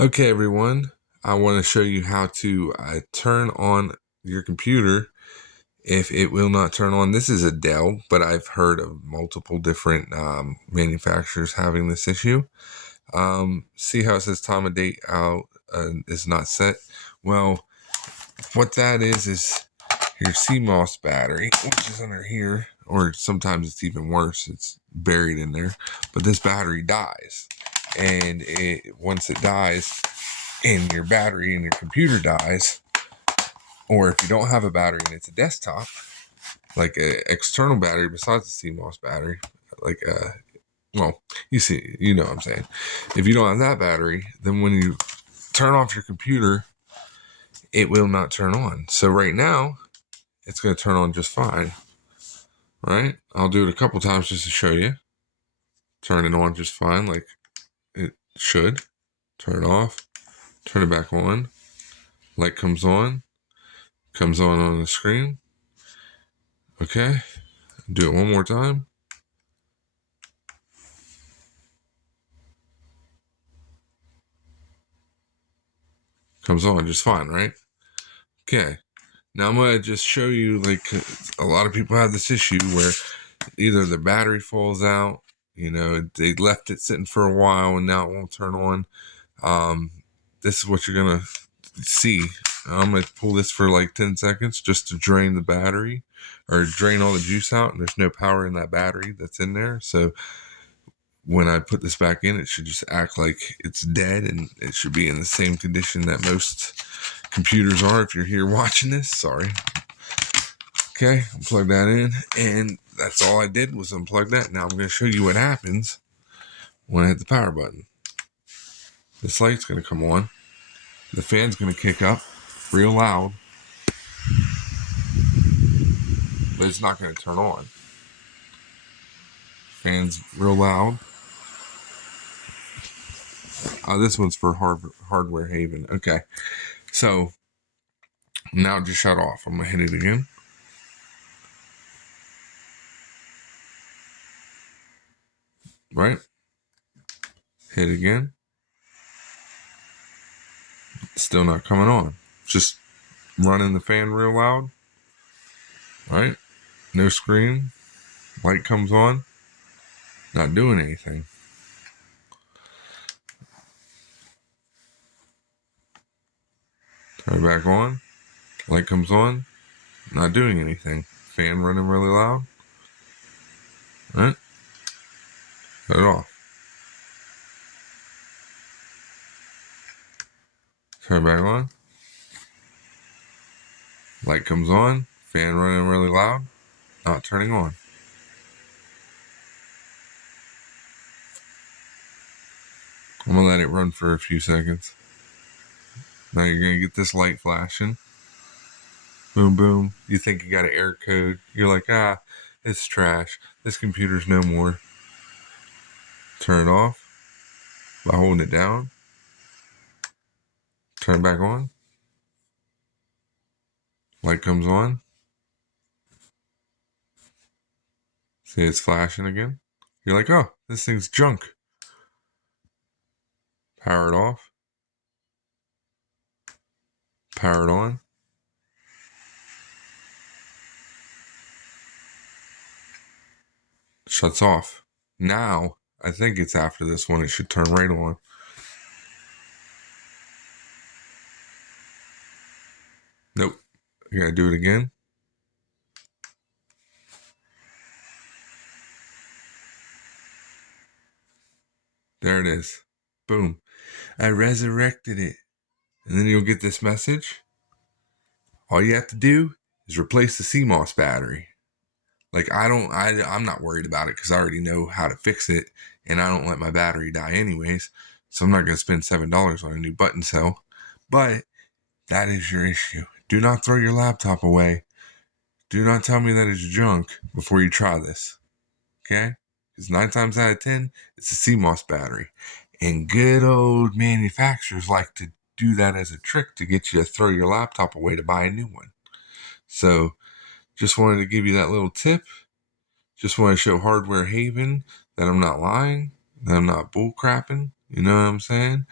Okay, everyone, I want to show you how to turn on your computer if it will not turn on. This is a Dell, but I've heard of multiple different manufacturers having this issue. See how it says time of date out is not set? Well, what that is your CMOS battery, which is under here, or sometimes it's even worse, it's buried in there, but this battery dies. And once it dies, and your battery in your computer dies, or if you don't have a battery and it's a desktop, like an external battery besides the CMOS battery, like well, you know what I'm saying. If you don't have that battery, then when you turn off your computer, it will not turn on. So right now, it's going to turn on just fine. Right? I'll do it a couple times just to show you. Turn it on just fine, like it should. Turn it off. Turn it back on. Light comes on the screen. Okay, do it one more time. Comes on just fine, right? Okay, now I'm gonna just show you, like, a lot of people have this issue where either the battery falls out, they left it sitting for a while and now it won't turn on. This is what you're gonna see. I'm gonna pull this for like 10 seconds just to drain the battery or drain all the juice out, and there's no power in that battery that's in there. So when I put this back in, it should just act like it's dead, and it should be in the same condition that most computers are. If you're here watching this, sorry. Okay, plug that in, and that's all I did was unplug that. Now I'm going to show you what happens when I hit the power button. This light's going to come on. The fan's going to kick up real loud, but it's not going to turn on. Fan's real loud. This one's for Hardware Haven. Okay, so now it just shut off. I'm going to hit it again. Right? Hit it again. Still not coming on. Just running the fan real loud. Right? No screen. Light comes on. Not doing anything. Turn it back on. Light comes on. Not doing anything. Fan running really loud. Right? Shut it off. Turn it back on. Light comes on. Fan running really loud. Not turning on. I'm going to let it run for a few seconds. Now you're going to get this light flashing. Boom, boom. You think you got an error code. You're like, it's trash. This computer's no more. Turn it off by holding it down. Turn it back on. Light comes on. See, it's flashing again. You're like, oh, this thing's junk. Power it off. Power it on. Shuts off. Now, I think it's after this one. It should turn right on. Nope. You gotta do it again. There it is. Boom. I resurrected it. And then you'll get this message. All you have to do is replace the CMOS battery. Like, I'm not worried about it because I already know how to fix it, and I don't let my battery die anyways. So I'm not going to spend $7 on a new button cell. But that is your issue. Do not throw your laptop away. Do not tell me that it's junk before you try this. Okay? Because 9 times out of 10, it's a CMOS battery. And good old manufacturers like to do that as a trick to get you to throw your laptop away to buy a new one. So just wanted to give you that little tip. Just want to show Hardware Haven that I'm not lying, that I'm not bull crapping. You know what I'm saying?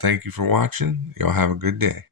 thank you for watching. Y'all have a good day.